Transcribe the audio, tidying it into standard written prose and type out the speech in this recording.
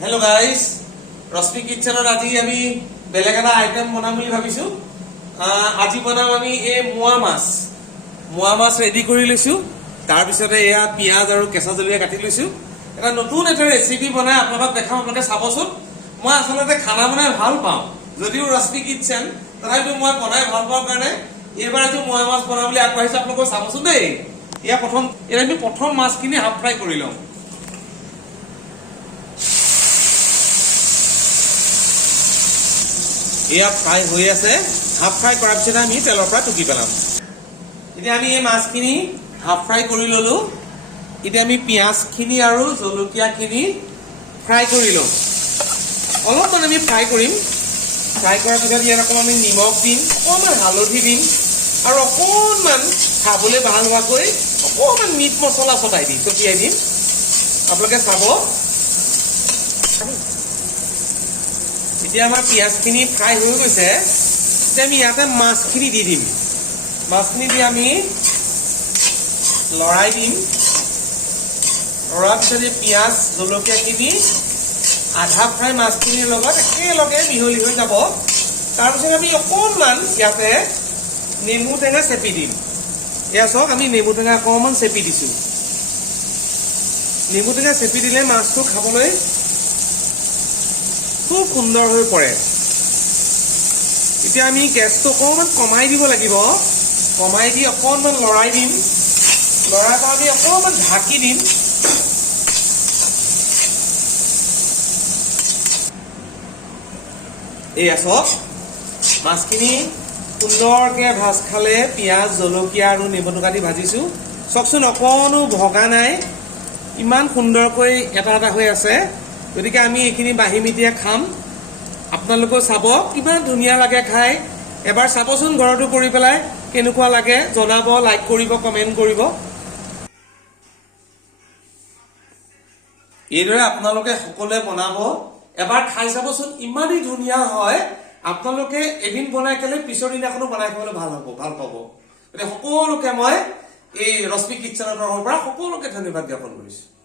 hello guys रश्मि Kitchener আজি আমি বেলেগ এটা আইটেম বনাম বুলি ভাবিছো আজি বনাম আমি এই মোয়া মাছ ৰেডি কৰি লৈছো তাৰ পিছতে এয়া পিয়াজ আৰু কেঁচা জলকীয়া কাটি লৈছো এটা নতুন এটা ৰেচিপি বনাই আপোনাক দেখাম আপোনাক চাবচোন মই আসলতে খানা বনাই ভাল পাওঁ যদিও ৰশ্মি কিচন তথাপিও মই বনাই ভাল পাওঁ কাৰণে এবাৰ যে মোয়া মাছ বনাম বুলি আগবাঢ়িছো আপোনাক চাবচোন দেই এয়া প্ৰথম মাছখিনি হাফ ফ্ৰাই কৰি লওঁ এয়া ফ্ৰাই হৈ আছে হাফ ফ্ৰাই কৰাৰ পিছত আমি তেলৰ পৰা টুকি পেলাম এতিয়া আমি এই মাছখিনি হাফ ফ্ৰাই কৰি ললো এতিয়া আমি পিয়াজখিনি আৰু জলকীয়াখিনি ফ্ৰাই কৰি লওঁ অলপমান আমি ফ্ৰাই কৰিম ফ্ৰাই কৰাৰ পিছত ইয়াত অকণমান আমি নিমখ দিম অকণমান হালধি দিম আৰু অকণমান খাবলৈ ভাল হোৱাকৈ অকণমান মিট মছলা ছটিয়াই দিম আপোনালোকে চাব এতিয়া আমাৰ পিয়াজখিনি ফ্ৰাই হৈ গৈছে এতিয়া আমি ইয়াতে মাছখিনি দি দিম মাছখিনি দি আমি লৰাই দিম লৰাৰ পিছত এই পিয়াজ জলকীয়াখিনি আধা ফ্ৰাই মাছখিনিৰ লগত একেলগে মিহলি হৈ যাব তাৰপিছত আমি অকণমান ইয়াতে নেমু টেঙা চেপি দিম এয়া চাওক আমি নেমু টেঙা অকণমান চেপি দিছোঁ নেমু টেঙা চেপি দিলে মাছটো খাবলৈ খুব সুন্দৰ হৈ পৰে এতিয়া আমি গেছটো অকণমান কমাই দিব লাগিব কমাই দি অকণমান লৰাই দিম লৰাই পৰা আমি অকণমান ঢাকি দিম এয়া চাওক মাছখিনি সুন্দৰকৈ ভাজ খালে পিঁয়াজ জলকীয়া আৰু নেমু টেঙা দি ভাজিছোঁ চাওকচোন অকণো ভগা নাই ইমান সুন্দৰকৈ এটা এটা হৈ আছে গতিকে আমি এইখিনি বাঢ়ি মিটিয়ে খাম আপোনালোকেও চাব কিমান ধুনীয়া লাগে খাই এবাৰ চাবচোন ঘৰতো কৰি পেলাই কেনেকুৱা লাগে জনাব লাইক কৰিব কমেণ্ট কৰিব এইদৰে আপোনালোকে সকলোৱে বনাব এবাৰ খাই চাবচোন ইমানেই ধুনীয়া হয় আপোনালোকে এদিন বনাই খালে পিছৰ দিনাখনো বনাই খাবলৈ ভাল পাব গতিকে সকলোকে মই এই ৰশ্মি কিচেনৰ তৰফৰ পৰা সকলোকে ধন্যবাদ জ্ঞাপন কৰিছোঁ